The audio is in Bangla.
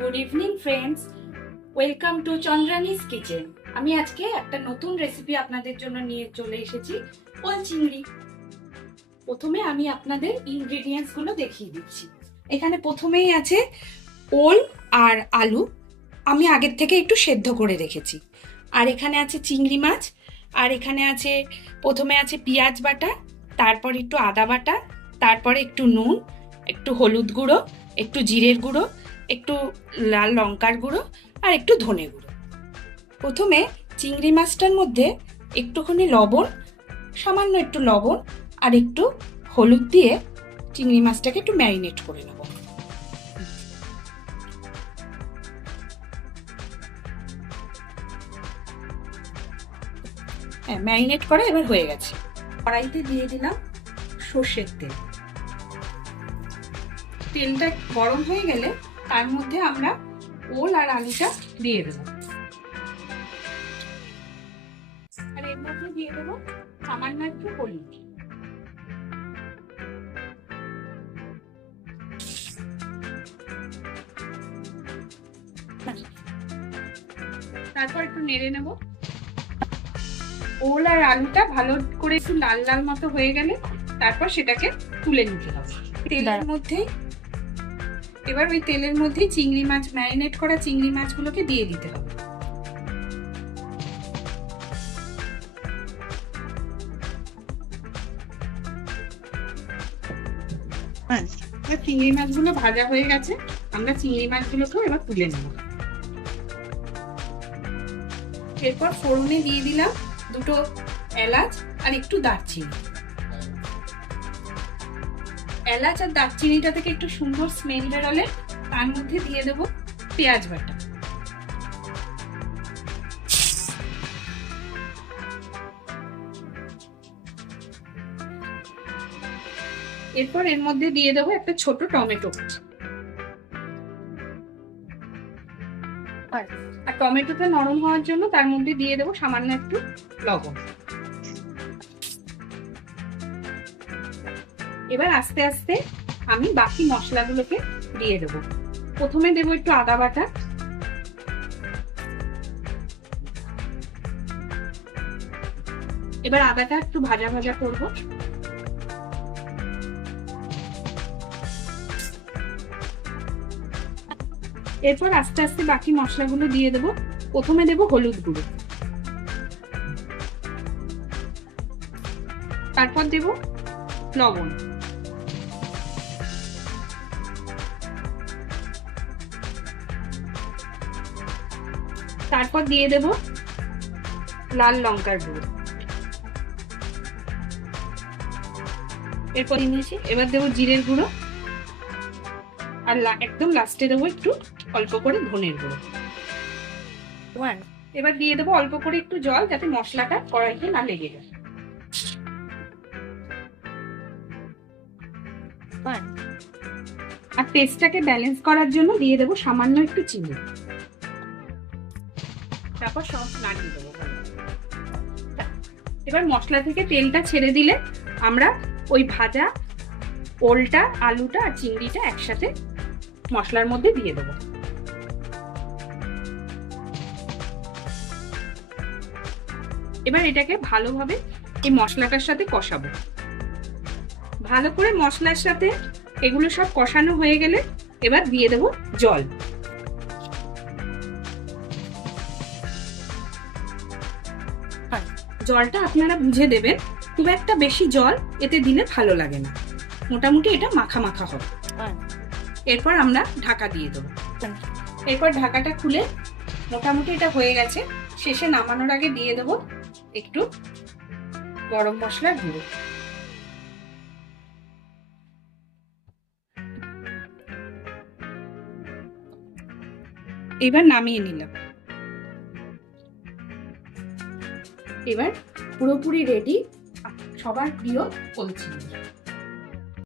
Good evening friends, welcome to Chandrani's kitchen. আমি আজকে একটা নতুন রেসিপি আপনাদের জন্য নিয়ে চলে এসেছি, ওল চিংড়ি। প্রথমে আমি আপনাদের ইনগ্রেডিয়েন্টস গুলো দেখিয়ে দিচ্ছি। এখানে প্রথমেই আছে ওল আর আলু, আমি আগের থেকে একটু সেদ্ধ করে রেখেছি। আর এখানে আছে চিংড়ি মাছ, আর এখানে আছে প্রথমে আছে পেঁয়াজ বাটা, তারপর একটু আদা বাটা, তারপরে একটু নুন, একটু হলুদ গুঁড়ো, একটু জিরের গুঁড়ো, একটু লাল লঙ্কার গুঁড়ো আর একটু ধনে গুঁড়ো। প্রথমে চিংড়ি মাছটার মধ্যে একটুখানি লবণ, সামান্য একটু লবণ আর একটু হলুদ দিয়ে চিংড়ি মাছটাকে একটু ম্যারিনেট করে নেব। হ্যাঁ, ম্যারিনেট করা এবার হয়ে গেছে। কড়াইতে দিয়ে দিলাম সর্ষের তেল। তেলটা গরম হয়ে গেলে তার মধ্যে আমরা ওল আর আলুটা দিয়ে দেবো, আর এর মধ্যে দিয়ে দেবো সামান্য একটু হলুদ। তারপর একটু নেড়ে নেব। ওল আর আলুটা ভালো করে একটু লাল লাল মতো হয়ে গেলে তারপর সেটাকে তুলে নিতে হবে তেলের মধ্যেই। এবার ওই তেলের মধ্যেই চিংড়ি মাছ, ম্যারিনেট করা চিংড়ি মাছগুলোকে দিয়ে দিতে হবে। চিংড়ি মাছগুলো ভাজা হয়ে গেছে, আমরা চিংড়ি মাছগুলোকেও এবার তুলে নেব। এরপর ফোড়নে দিয়ে দিলাম দুটো এলাচ আর একটু দারচিনি। এলাচ আর দারচিনিটা থেকে একটু সুন্দর স্মেল বেরোলে তার মধ্যে দিয়ে দেবো পেঁয়াজ বাটা। এরপর এর মধ্যে দিয়ে দেবো একটা ছোট টমেটো। আর টমেটোটা নরম হওয়ার জন্য তার মধ্যে দিয়ে দেবো সামান্য একটু লবণ। এবার আস্তে আস্তে আমি বাকি মশলাগুলোকে দিয়ে দেবো। প্রথমে দেবো একটু আদা বাটা, এবার আদাটা একটু ভাজা ভাজা করবো। এরপর আস্তে আস্তে বাকি মশলাগুলো দিয়ে দেবো। প্রথমে দেবো হলুদ গুঁড়ো, তারপর দেবো লবণ, তারপর দিয়ে দেবো লাল লঙ্কার গুঁড়ো। এরপর নিয়েছি, এবার দেবো জিরের গুঁড়ো, আর একদম লাস্টে দেবো একটু অল্প করে ধনের গুঁড়ো। এবার দিয়ে দেবো অল্প করে একটু জল, যাতে মশলাটা কড়াইতে না লেগে যায়। আর টেস্টটাকে ব্যালেন্স করার জন্য দিয়ে দেবো সামান্য একটু চিনি। তারপর সব নাড়িয়ে দেবো। এবার মশলা থেকে তেলটা ছেড়ে দিলে আমরা ওই ভাজা ওলটা, আলুটা আর চিংড়িটা একসাথে মশলার মধ্যে দিয়ে দেবো। এবার এটাকে ভালোভাবে এই মশলাটার সাথে কষাবো। ভালো করে মশলার সাথে এগুলো সব কষানো হয়ে গেলে এবার দিয়ে দেবো জল। জলটা আপনারা বুঝে দেবেন, খুব একটা বেশি জল এতে দিলে ভালো লাগে না, মোটামুটি এটা মাখা মাখা হবে। এরপর আমরা ঢাকা দিয়ে দেবো। এরপর ঢাকাটা খুলে মোটামুটি এটা হয়ে গেছে। শেষে নামানোর আগে দিয়ে দেবো একটু গরম মশলার গুঁড়ো। এবার নামিয়ে নিলাম। এবার পুরোপুরি রেডি সবার প্রিয় ওল চিংড়ি।